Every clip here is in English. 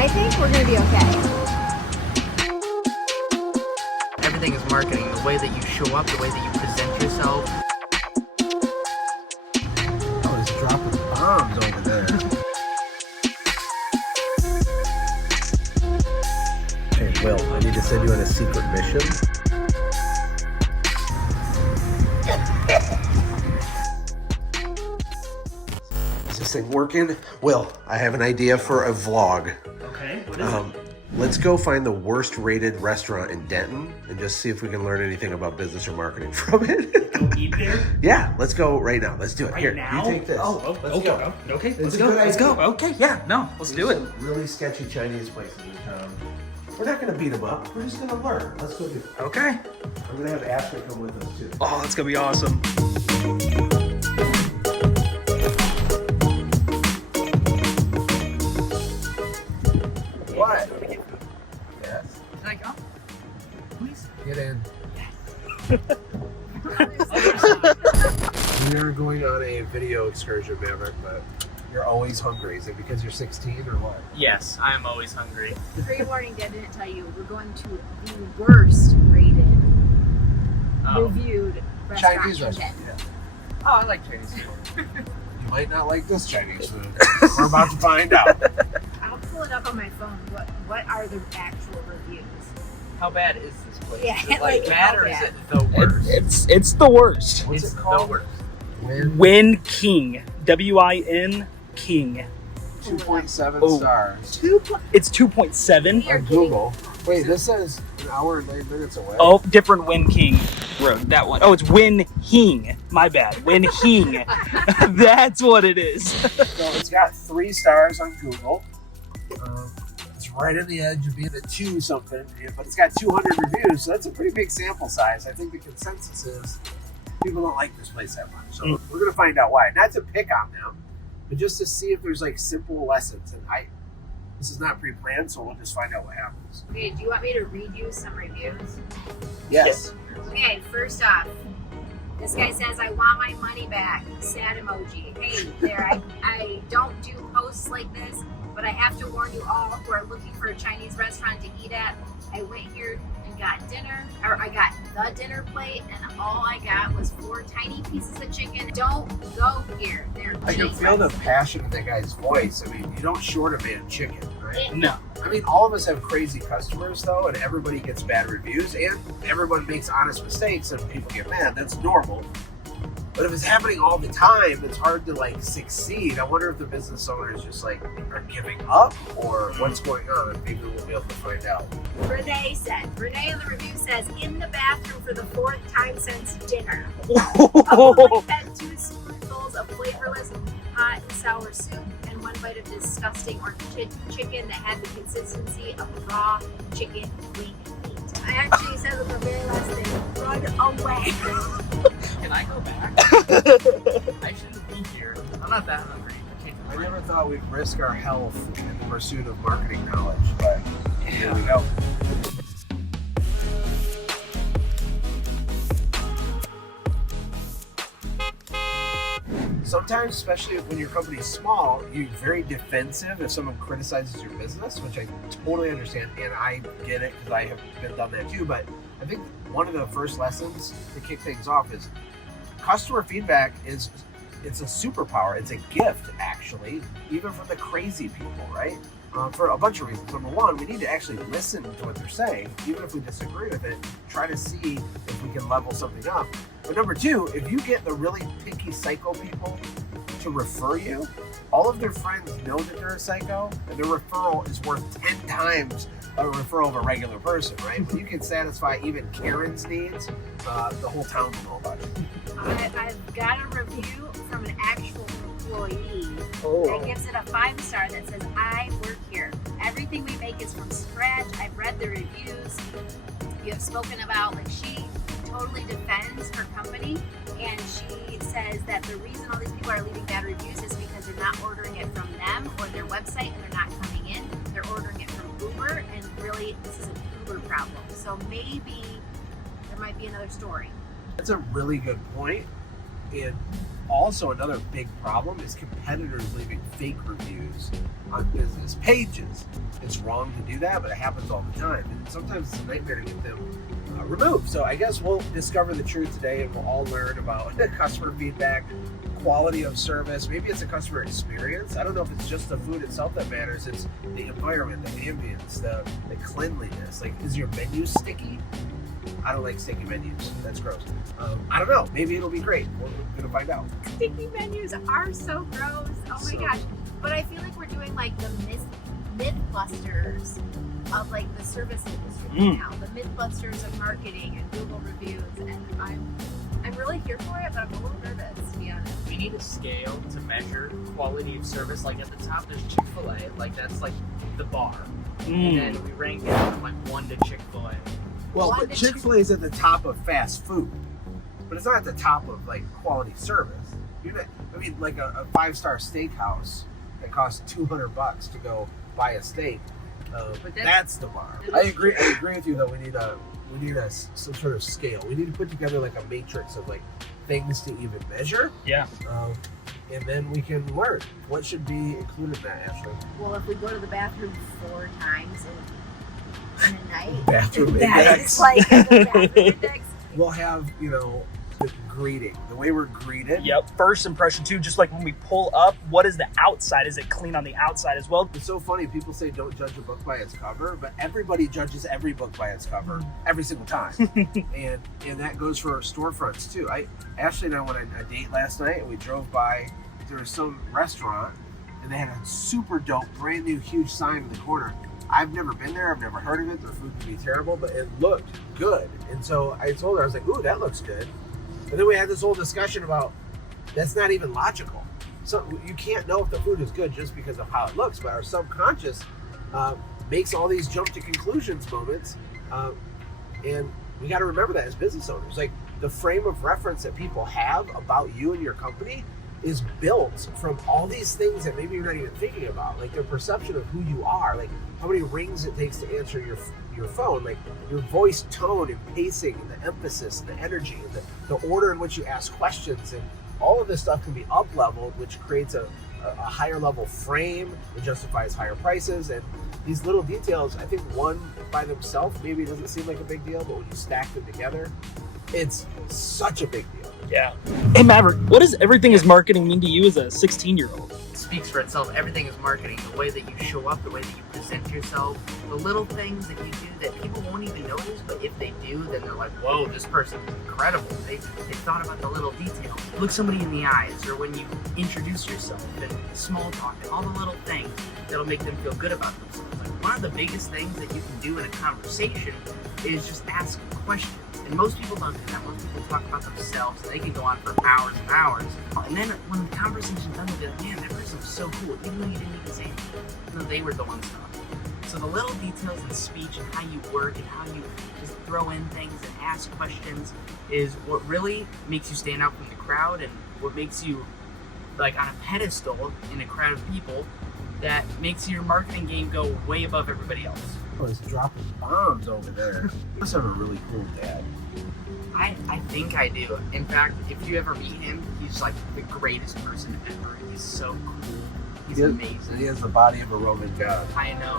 I think we're going to be okay. Everything is marketing. The way that you show up, the way that you present yourself. Oh, it's dropping bombs over there. Hey, Will, I need to send you on a secret mission. Is this thing working? Will, I have an idea for a vlog. Okay, what is it? Let's go find the worst rated restaurant in Denton and just see if we can learn anything about business or marketing from it. Go eat there? Yeah, let's go right now. Let's do it. Right Here, now? you take this. Let's Let's go. go. Okay, It's let's a go. good Let's go. idea. Okay, yeah, no, let's do it. Some really sketchy Chinese places in town. We're not going to beat them up. We're just going to learn. Let's go do it. Okay. I'm going to have Ashlee come with us too. Oh, that's gonna be awesome. What? Yes. Can I go? Please? Get in. We are going on a video excursion, Maverick, but you're always hungry. Is it because you're 16 or what? Yes, I am always hungry. Pre-warning, I didn't tell you, we're going to the worst rated, reviewed restaurant Chinese in restaurant. Denton. Yeah. Oh, I like Chinese food. You might not like this Chinese food. We're about to find out. I'll pull it up on my phone. What are the actual reviews? How bad is this place? Yeah, Is it like like, bad how or is bad? it the worst? It's the worst. What's It's it called? the worst. Win King. W-I-N King. 2.7 Oh. stars. It's 2.7. You're On Google. Wait, this says an hour and 9 minutes away. Oh, different Win King road. That one. Oh, it's Win Hing. My bad. Win Hing. That's what it is. So it's got 3 stars on Google. It's right on the edge of being a 2 something, but it's got 200 reviews, so that's a pretty big sample size. I think the consensus is people don't like this place that much. So we're going to find out why. Not to pick on them, but just to see if there's like simple lessons. And this is not pre-planned, so we'll just find out what happens. Okay, do you want me to read you some reviews? Yes. Okay, first off, this guy says, I want my money back. Sad emoji. Hey there, I don't do posts like this, but I have to warn you all who are looking for a Chinese restaurant to eat at. I went here and got dinner, or I got the dinner plate, and all I got was 4 tiny pieces of chicken. Don't go here. They're I can cheap feel the restaurants. passion in that guy's voice. I mean, you don't short a man chicken, right? No. I mean, all of us have crazy customers, though, and everybody gets bad reviews, and everyone makes honest mistakes, and people get mad. That's normal. But if it's happening all the time, it's hard to like succeed. I wonder if the business owners just like are giving up, or what's going on. And maybe we'll be able to find out. Renee in the review says, in the bathroom for the 4th time since dinner. I fed 2 spoonfuls of flavorless hot and sour soup and 1 bite of disgusting orchid chicken that had the consistency of raw chicken wing meat. I actually said at the very last thing, run away. Can I go back? I shouldn't be here. I'm not that hungry. I never thought we'd risk our health in the pursuit of marketing knowledge, but here we go. Sometimes, especially when your company's small, you're very defensive if someone criticizes your business, which I totally understand, and I get it because I have been done that too. But I think one of the first lessons to kick things off is customer feedback it's a superpower. It's a gift, actually, even from the crazy people, right? For a bunch of reasons. Number one, we need to actually listen to what they're saying, even if we disagree with it, try to see if we can level something up. But number two, if you get the really picky psycho people to refer you, all of their friends know that they're a psycho, and their referral is worth 10 times a referral of a regular person, right? When you can satisfy even Karen's needs, the whole town will know about it. I've got a review from an actual employee Oh. that gives it a 5-star that says, I work here. Everything we make is from scratch. I've read the reviews you have spoken about. Like, she totally defends her company, and she says that the reason all these people are leaving bad reviews is because they're not ordering it from them or their website, and they're not coming in. They're ordering it from Uber, and really this is an Uber problem. So maybe there might be another story. That's a really good point. And also another big problem is competitors leaving fake reviews on business pages. it's wrong to do that, but it happens all the time. And sometimes it's a nightmare to get them removed. So I guess we'll discover the truth today, and we'll all learn about customer feedback, quality of service. Maybe it's a customer experience. I don't know if it's just the food itself that matters. It's the environment, the ambience, the cleanliness. Like, is your menu sticky? I don't like sticky menus. That's gross. I don't know. Maybe it'll be great. We're going to find out. Sticky menus are so gross. Oh my gosh. But I feel like we're doing like the mythbusters of like the service industry right now. The mythbusters of marketing and Google reviews. And I'm really here for it, but I'm a little nervous, to be honest. We need a scale to measure quality of service. Like at the top, there's Chick-fil-A. Like that's like the bar. And then we rank it from like 1 to Chick-fil-A. Well, but Chick-fil-A is at the top of fast food, but it's not at the top of like quality service. You're not, I mean, like a 5-star steakhouse that costs $200 to go buy a steak. But that's the bar. I agree with you though. We need some sort of scale. We need to put together like a matrix of like things to even measure. Yeah. And then we can learn what should be included in that, Ashlee. Well, if we go to the bathroom 4 times in a night, Bathroom that index. is like the bathroom index. We'll have, the greeting, the way we're greeted. Yep. First impression too, just like when we pull up, what is the outside? Is it clean on the outside as well? It's so funny. People say don't judge a book by its cover, but everybody judges every book by its cover every single time. and that goes for storefronts too. Ashlee and I went on a date last night, and we drove by. There was some restaurant, and they had a super dope, brand new, huge sign in the corner. I've never been there. I've never heard of it. Their food can be terrible, but it looked good. And so I told her, I was like, "Ooh, that looks good." And then we had this whole discussion about that's not even logical. So you can't know if the food is good just because of how it looks, but our subconscious makes all these jump to conclusions moments. And we got to remember that as business owners. Like, the frame of reference that people have about you and your company is built from all these things that maybe you're not even thinking about. Like their perception of who you are, like how many rings it takes to answer your phone, like your voice tone and pacing and the emphasis and the energy and the order in which you ask questions, and all of this stuff can be up leveled, which creates a higher level frame that justifies higher prices. And these little details, I think one by themselves maybe doesn't seem like a big deal, but when you stack them together, it's such a big deal. Yeah. Hey Maverick, what does everything is marketing mean to you as a 16-year-old? It speaks for itself. Everything is marketing. The way that you show up, the way that you present yourself, the little things that you do that people won't even notice, but if they do, then they're like, whoa, this person's incredible. They thought about the little details. Look somebody in the eyes, or when you introduce yourself and small talk and all the little things that'll make them feel good about themselves. Like, one of the biggest things that you can do in a conversation is just ask questions. And most people don't do that. Most people talk about themselves. They can go on for hours and hours. And then when the conversation's done, they'll be like, man, that person's so cool. Even though you didn't even say anything. No, they were the ones talking. So the little details in speech and how you work and how you just throw in things and ask questions is what really makes you stand out from the crowd, and what makes you like on a pedestal in a crowd of people that makes your marketing game go way above everybody else. Oh, it's dropping bombs over there. You must have a really cool dad. I think I do. In fact, if you ever meet him, he's like the greatest person ever. He's so cool. He's amazing. He has the body of a Roman god. I know.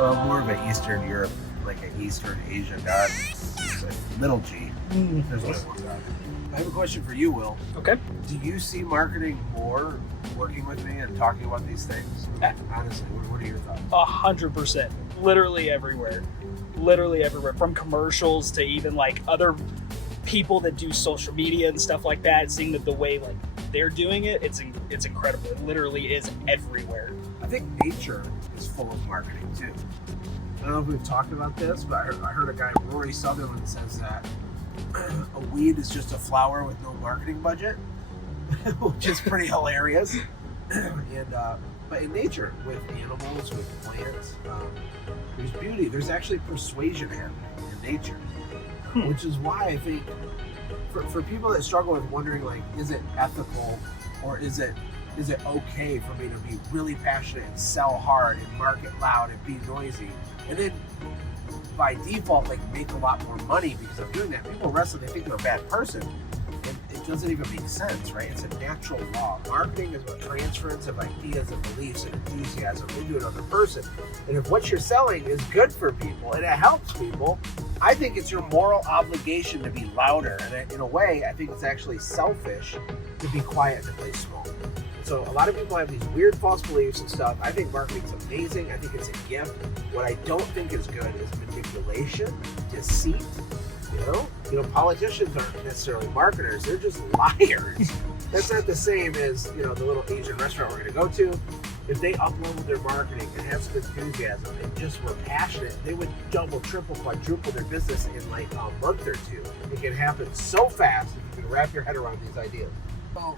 Well, more of an Eastern Europe, like an Eastern Asia god. It's a little G. There's only one god. I have a question for you, Will. Okay. Do you see marketing more working with me and talking about these things? Honestly, what are your thoughts? 100%. Literally everywhere. From commercials to even like other people that do social media and stuff like that, seeing that the way like they're doing it, it's incredible. It literally is everywhere. I think nature is full of marketing too. I don't know if we've talked about this, but I heard a guy, Rory Sutherland, says that a weed is just a flower with no marketing budget, which is pretty hilarious. But in nature, with animals, with plants, there's beauty. There's actually persuasion happening in nature, which is why I think for people that struggle with wondering, like, is it ethical or is it okay for me to be really passionate and sell hard and market loud and be noisy, and then by default like make a lot more money because I'm doing that? People wrestle, they think they're a bad person, and doesn't even make sense, right? It's a natural law. Marketing is about transference of ideas and beliefs and enthusiasm into another person. And if what you're selling is good for people and it helps people, I think it's your moral obligation to be louder. And in a way, I think it's actually selfish to be quiet and to play small. So a lot of people have these weird false beliefs and stuff. I think marketing's amazing. I think it's a gift. What I don't think is good is manipulation, deceit. You know, politicians aren't necessarily marketers. They're just liars. That's not the same as, the little Asian restaurant we're going to go to. If they uploaded their marketing and had some enthusiasm and just were passionate, they would double, triple, quadruple their business in like a month or two. It can happen so fast if you can wrap your head around these ideas. So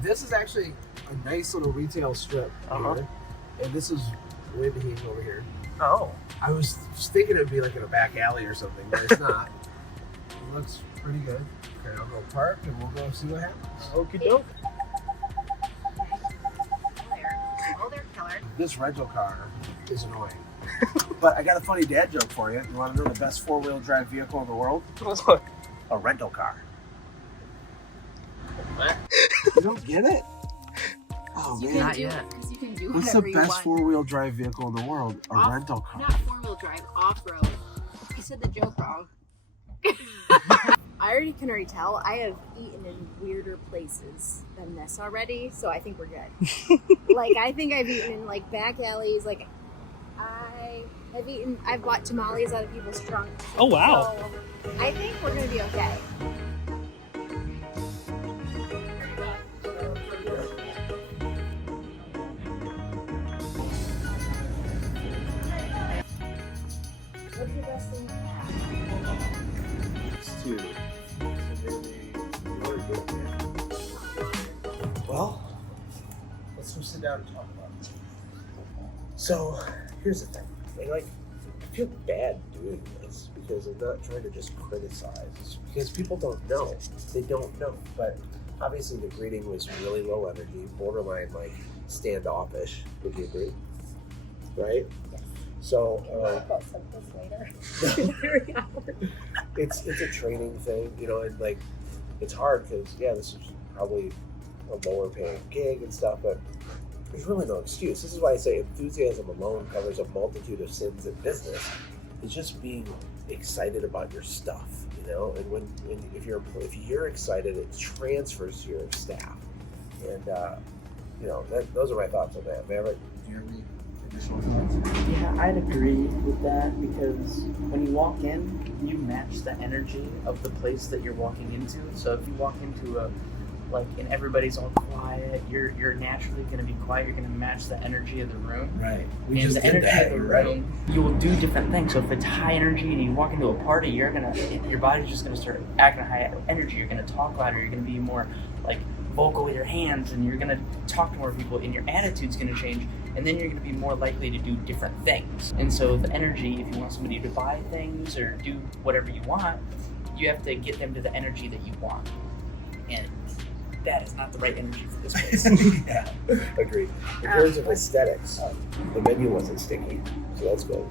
this is actually a nice little retail strip here. And this is Windham over here. Oh. I was thinking it would be like in a back alley or something, but it's not. It looks pretty good. Okay, I'll go park and we'll go see what happens. Okie doke. They're killer. This rental car is annoying. But I got a funny dad joke for you. You want to know the best four-wheel drive vehicle in the world? A rental car. What? You don't get it? Oh, You man. Not can do yet. because you can do What's whatever the you best want. four-wheel drive vehicle in the world? A rental car. Not four-wheel drive, off-road. You said the joke wrong. I can already tell I have eaten in weirder places than this already, so I think we're good. Like, I think I've eaten in like back alleys. Like, I've bought tamales out of people's trunks. Oh, wow. So I think we're gonna be okay. What's your best thing? Well, let's go sit down and talk about it. So, here's the thing. I feel bad doing this because I'm not trying to just criticize. Because people don't know. They don't know. But obviously the greeting was really low energy, borderline standoffish. Would you agree? Right? So, About some this later. it's a training thing, and it's hard because this is probably a lower paying gig and stuff, but there's really no excuse. This is why I say enthusiasm alone covers a multitude of sins in business. It's just being excited about your stuff, and if you're excited, it transfers to your staff. And those are my thoughts on that. Maverick, do you have any additional thoughts? Yeah, I'd agree with that because when you walk in, you match the energy of the place that you're walking into. So if you walk into and everybody's all quiet, you're naturally going to be quiet. You're going to match the energy of the room. Right. And the energy of the room, you will do different things. So if it's high energy and you walk into a party, your body's just going to start acting high energy. You're going to talk louder. You're going to be more vocal with your hands, and you're going to talk to more people, and your attitude's going to change. And then you're going to be more likely to do different things. And so the energy, if you want somebody to buy things or do whatever you want, you have to get them to the energy that you want. And that is not the right energy for this place. Yeah, agreed. In terms of aesthetics, the menu wasn't sticky, so that's good.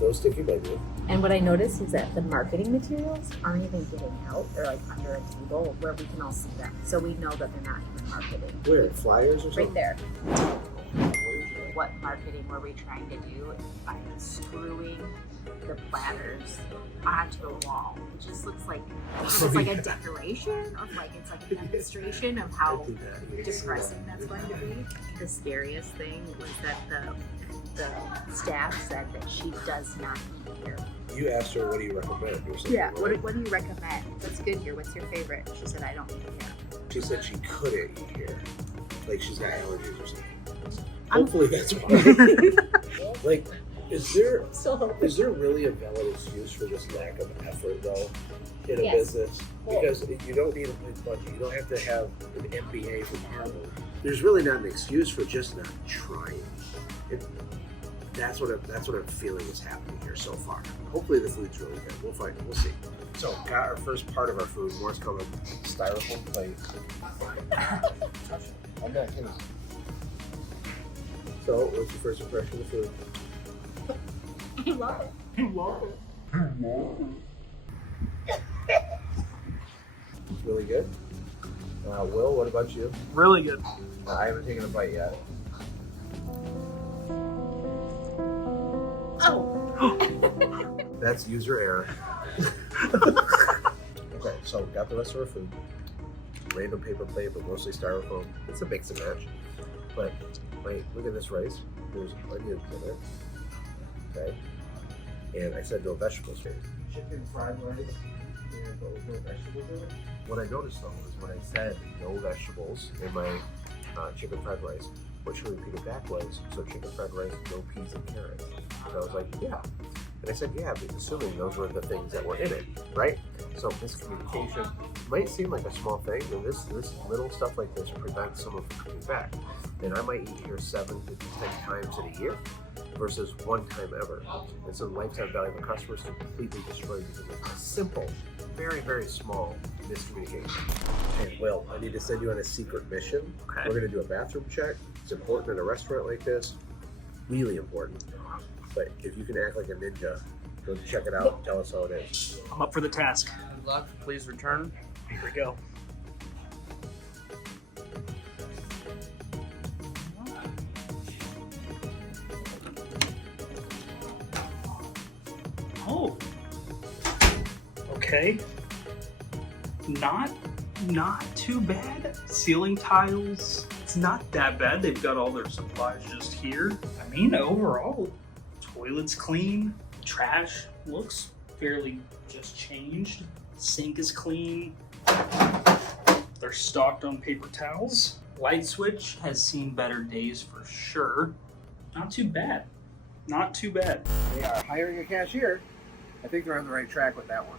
No sticky menu. And what I noticed is that the marketing materials aren't even getting out. They're under a table where we can all see them. So we know that they're not even marketing. Where? Flyers or something? Right there. What marketing were we trying to do by screwing the platters onto the wall? It just looks like it's a decoration, or it's like a demonstration of how depressing that's going to be. The scariest thing was that the staff said that she does not eat here. You asked her, what do you recommend? Or something, Yeah, right? what do you recommend? What's good here? What's your favorite? She said, I don't eat here. She said she couldn't eat here. She's got allergies or something. Hopefully that's why. Is there really a valid excuse for this lack of effort though in a business? Because you don't need a big budget. You don't have to have an MBA from Harvard. There's really not an excuse for just not trying. That's what I'm feeling is happening here so far. Hopefully the food's really good. We'll find it. We'll see. So got our first part of our food. More's coming. Styrofoam plates. I'm not kidding. So, what's your first impression of the food? I love it. It's really good. Will, what about you? Really good. I haven't taken a bite yet. Oh. That's user error. Okay, so got the rest of our food. Random paper plate, but mostly styrofoam. It's a mix and match. But wait, look at this rice. There's onions in it. Okay. And I said no vegetables here. Chicken fried rice. And what was no vegetables in it? What I noticed though is when I said no vegetables in my chicken fried rice, what she repeated back was, so chicken fried rice, no peas and carrots. And I was like, yeah. And I said, yeah, but assuming those were the things that were in it, right? So miscommunication might seem like a small thing, but this little stuff like this prevents someone from coming back. And I might eat here 7 to 10 times in a year versus one time ever. And so the lifetime value of a customer is completely destroyed because of a simple, very, very small miscommunication. Hey, Will, I need to send you on a secret mission. Okay. We're gonna do a bathroom check. It's important in a restaurant like this, really important. But if you can act like a ninja, go check it out and tell us how it is. I'm up for the task. Good luck. Please return. Here we go. Oh. Okay. Not too bad. Ceiling tiles. It's not that bad. They've got all their supplies just here. I mean, overall, toilet's clean. Trash looks fairly just changed. Sink is clean. They're stocked on paper towels. Light switch has seen better days for sure. Not too bad. Not too bad. They are hiring a cashier. I think they're on the right track with that one.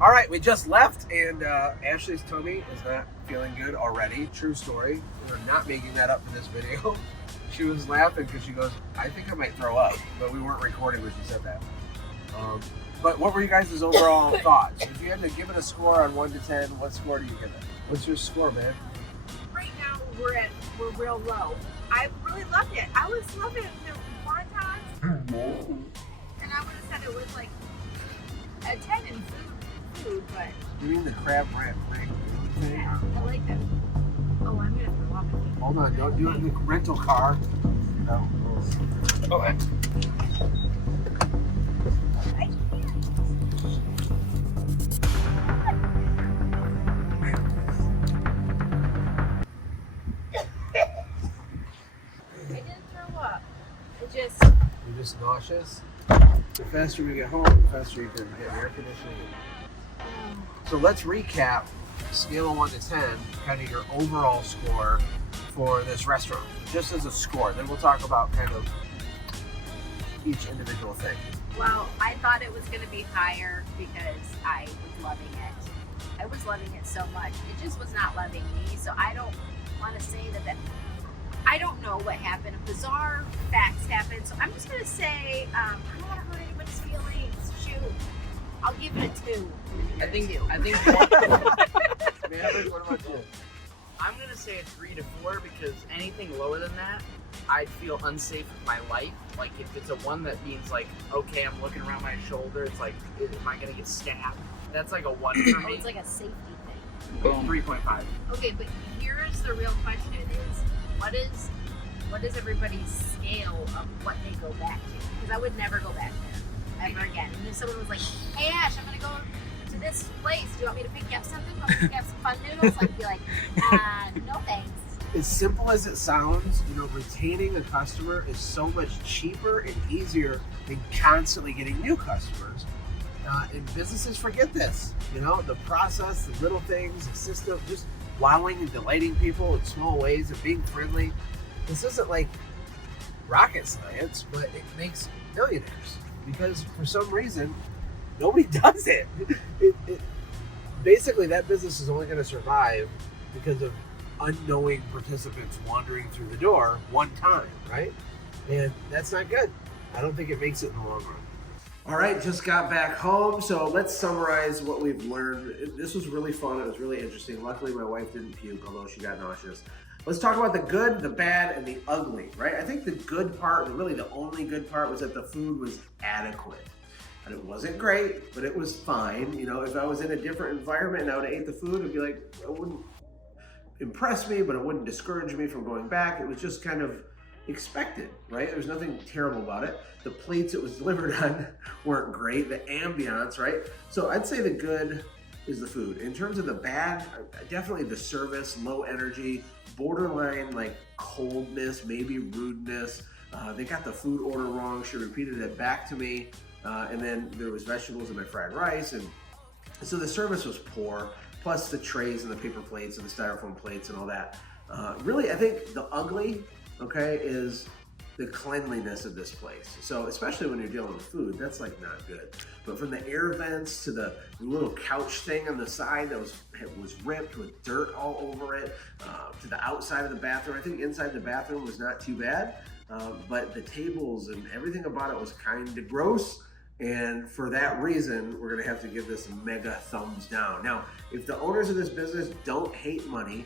All right, we just left, and Ashlee's tummy is not feeling good already. True story. We're not making that up for this video. She was laughing because she goes, I think I might throw up, but we weren't recording when she said that. But what were you guys' overall thoughts? If you had to give it a score on 1 to 10, what score do you give it? What's your score, man? Right now we're real low. I really loved it. I was loving the wontons, and I would have said it was like a 10 in food, but You mean the crab ranch thing? yeah, I like that. Oh, I'm gonna throw up again. Hold on, don't do it in the rental car. No. Okay. I can't. I didn't throw up. It just. You're just nauseous. The faster we get home, the faster you can get air conditioning. So let's recap, scale of 1 to 10, kind of your overall score for this restaurant, just as a score. Then we'll talk about kind of each individual thing. Well, I thought it was going to be higher because I was loving it. I was loving it so much. It just was not loving me. So I don't want to say that I don't know what happened. Bizarre facts happened. So I'm just going to say, I don't want to hurt anybody's feelings. Shoot. I'll give it a 2. I think. Maverick, what about you? I'm gonna say a 3 to 4 because anything lower than that, I'd feel unsafe with my life. Like if it's a 1 that means like, okay, I'm looking around my shoulder, it's like, am I gonna get stabbed? That's like a 1 for Oh, me. it's like a safety thing. Boom. 3.5. Okay, but here's the real question is, what is everybody's scale of what they go back to? Because I would never go back there, ever again. And if someone was like, hey Ash, I'm gonna go to this place, do you want me to pick you up something? Want me to pick you up some fun noodles? I'd be like, no thanks. As simple as it sounds, retaining a customer is so much cheaper and easier than constantly getting new customers. And businesses forget this. The process, the little things, the system, just wowing and delighting people in small ways and being friendly. This isn't like rocket science, but it makes millionaires because for some reason, nobody does it. Basically, that business is only going to survive because of unknowing participants wandering through the door one time, right? And that's not good. I don't think it makes it in the long run. All right, just got back home, so let's summarize what we've learned. This was really fun. It was really interesting. Luckily, my wife didn't puke, although she got nauseous. Let's talk about the good, the bad, and the ugly, right? I think the good part, really the only good part, was that the food was adequate. And it wasn't great, but it was fine. You know, if I was in a different environment and I would have ate the food, it'd be like, it wouldn't impress me, but it wouldn't discourage me from going back. It was just kind of expected, right? There was nothing terrible about it. The plates it was delivered on weren't great. The ambiance, right? So I'd say the good is the food. In terms of the bad, definitely the service, low energy, borderline like coldness, maybe rudeness. They got the food order wrong. She repeated it back to me. And then there was vegetables in my fried rice. And so the service was poor, plus the trays and the paper plates and the styrofoam plates and all that. Really, I think the ugly, okay, is the cleanliness of this place. So especially when you're dealing with food, that's like not good. But from the air vents to the little couch thing on the side that was ripped with dirt all over it, to the outside of the bathroom. I think inside the bathroom was not too bad, but the tables and everything about it was kind of gross. And for that reason, we're gonna have to give this a mega thumbs down. Now, if the owners of this business don't hate money,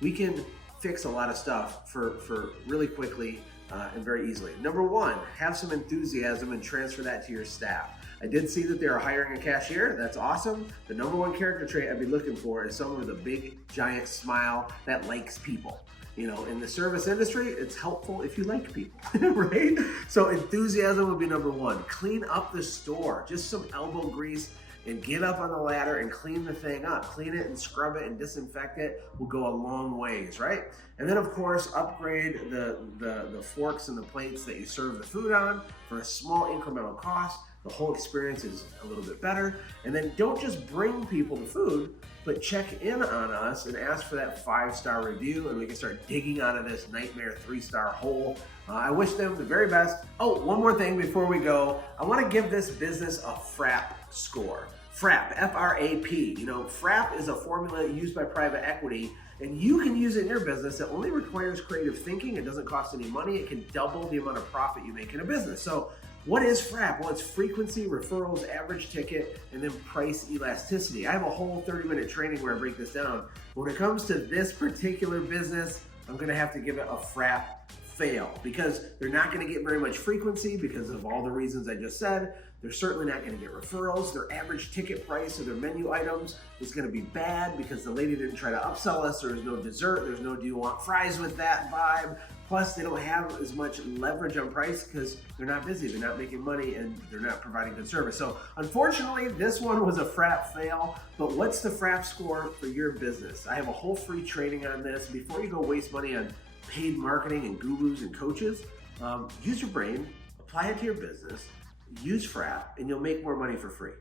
we can fix a lot of stuff for really quickly and very easily. Number one, have some enthusiasm and transfer that to your staff. I did see that they are hiring a cashier. That's awesome. The number one character trait I'd be looking for is someone with a big, giant smile that likes people. You know, in the service industry, it's helpful if you like people, right? So enthusiasm would be number one. Clean up the store, just some elbow grease, and get up on the ladder and clean the thing up. Clean it and scrub it and disinfect it will go a long ways, right? And then of course, upgrade the forks and the plates that you serve the food on for a small incremental cost. The whole experience is a little bit better. And then don't just bring people the food, but check in on us and ask for that 5-star review, and we can start digging out of this nightmare 3-star hole. I wish them the very best. Oh, one more thing before we go. I want to give this business a FRAP score. FRAP, F-R-A-P. You know, FRAP is a formula used by private equity, and you can use it in your business. It only requires creative thinking. It doesn't cost any money. It can double the amount of profit you make in a business. So what is FRAP? Well, it's frequency, referrals, average ticket, and then price elasticity. I have a whole 30-minute training where I break this down. But when it comes to this particular business, I'm gonna have to give it a FRAP fail because they're not gonna get very much frequency because of all the reasons I just said. They're certainly not gonna get referrals. Their average ticket price of their menu items is gonna be bad because the lady didn't try to upsell us. There's no dessert, there's no do you want fries with that vibe. Plus, they don't have as much leverage on price because they're not busy, they're not making money, and they're not providing good service. So unfortunately, this one was a FRAP fail, but what's the FRAP score for your business? I have a whole free training on this. Before you go waste money on paid marketing and gurus and coaches, use your brain, apply it to your business, use FRAP, and you'll make more money for free.